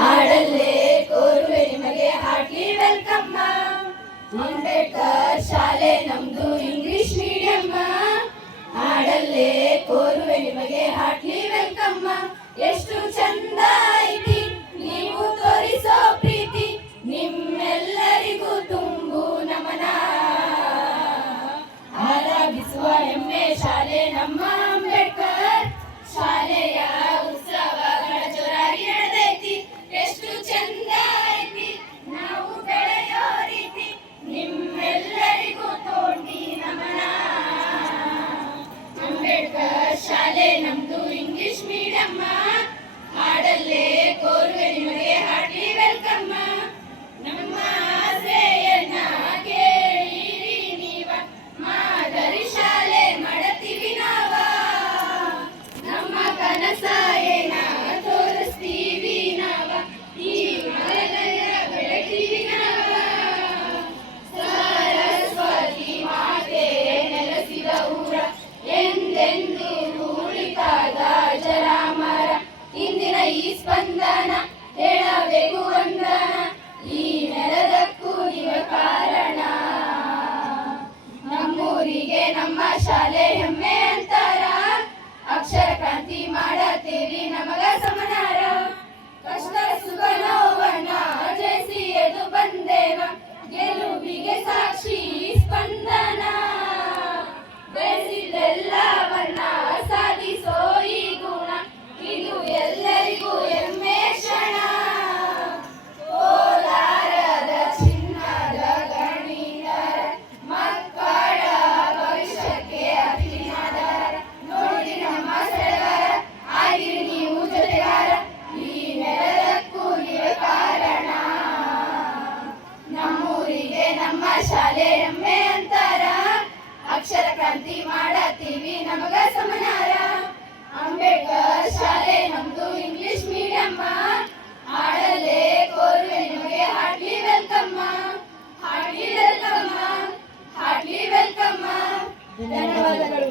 ಹಾಡಲ್ಲೇ ಕೋರುವೆ ನಿಮಗೆ heartily welcome. Ambedkar ಶಾಲೆ ನಮ್ದು ಇಂಗ್ಲಿಷ್ ಮೀಡಿಯಂ. ಹಾಡಲ್ಲೇ ಕೋರುವೆ ನಿಮಗೆ ಹಾರ್ಟ್ಲಿ ವೆಲ್ಕಮ್. ಎಷ್ಟು ಚಂದ ಐತಿ ನೀವು ತೋರಿಸೋ ಪ್ರೀತಿ, ನಿಮ್ಮೆಲ್ಲರಿಗೂ ತುಂಬು ನಮನ. ಆರಾಧಿಸುವ ಹೆಮ್ಮೆ ಶಾಲೆ ನಮ್ಮ ಅಂಬೇಡ್ಕರ್ ಶಾಲೆಯ ಉತ್ಸವಗಳ ಜೋರಾಗಿ ನಡೆದೈತಿ. ಎಷ್ಟು ಚಂದ ಐತಿ ನಾವು ಬೆಳೆಯೋ ರೀತಿ, ನಿಮ್ಮೆಲ್ಲರಿಗೂ ತೋಟಿ ನಮನ. ಅಂಬೇಡ್ಕರ್ ಶಾಲೆ ನಮ್ದು ಇಂಗ್ಲಿಷ್ ಮೀಡಿಯಂ. ಹಾಡಲ್ಲೇ ಕೋರುವೆ ನಿಮಗೆ ಹಾರ್ಟ್ಲಿ ವೆಲ್ಕಮ್. ನಮ್ಮ ಆಸೆಯನ್ನ ಕೇಳಿರಿ ನೀವ, ಮಾದರಿ ಶಾಲೆ ಮಾಡತೀವಿ ನಾವ. ನಮ್ಮ ಕನಸ ಏನ ತೋರಿಸ್ತೀವಿ ನಾವ, ಈ ಮರಗಳ ಬೆಳಗ್ತೀವಿ ನಾವ. ಸರಸ್ವತಿ ಮಾತೆ ನೆಲೆಸಿದ ಊರ, ಎಂದೆಂದು ಉಳಿತಾದ ಜರಾಮರ. ಇಂದಿನ ಈ ಸ್ಪಂದನ ಹೇಳಬೇಕು ವಂದನ, ಈ ನೆಲದಕ್ಕೂ ನೀವ ಕಾರಣ. ನಮ್ಮೂರಿಗೆ ನಮ್ಮ ಶಾಲೆ ಹೆಮ್ಮೆ ಅಂತಾರ, ಅಕ್ಷರ ಕ್ರಾಂತಿ ಮಾಡತೇವಿ ನಮಗ ಸಮನಾರ. ಕಷ್ಟ ಸುಖ ನೋವನ್ನ ಜಯಿಸಿ ಎದು ಬಂದೇವ, ಗೆಲುವಿಗೆ ಸಾಕ್ಷಿ ಸ್ಪಂದನ. ಬಯಸಿದ್ದೆಲ್ಲವನ್ನ ಸಾಧಿಸೋ ಈ ಗುಣ, ಇದು ಎಲ್ಲರಿಗೂ ಹೆಮ್ಮೆ ಕ್ಷಣ. ಕೋಲಾರದ ಚಿನ್ನದ ಗಣಿತರ, ಮಕ್ಕಳ ಭವಿಷ್ಯಕ್ಕೆ ಅಭಿನದರ. ನೋಡಿ ನಮ್ಮ ಸಡಗರ, ಆಗಿರಿ ನೀವು ಜೊತೆಗಾರ, ಈ ನೆಲದಕ್ಕೂ ನೀವೇ ಕಾರಣ. ನಮ್ಮೂರಿಗೆ ನಮ್ಮ ಶಾಲೆ ಹೆಮ್ಮೆ ಅಂತಾರ, ಅಕ್ಷರ ಕ್ರಾಂತಿ ಮಾಡತೀವಿ ನಮಗ ಸಮನಾರ. ಅಂಬೇಡ್ಕರ್ ಶಾಲೆ ನಮ್ದು ಇಂಗ್ಲಿಷ್ ಮೀಡಿಯಂ. ಹಾಡಲ್ಲೇ ಕೋರುವೆ ನಿಮಗೆ heartily welcome. Heartily welcome, heartily welcome. ಧನ್ಯವಾದಗಳು.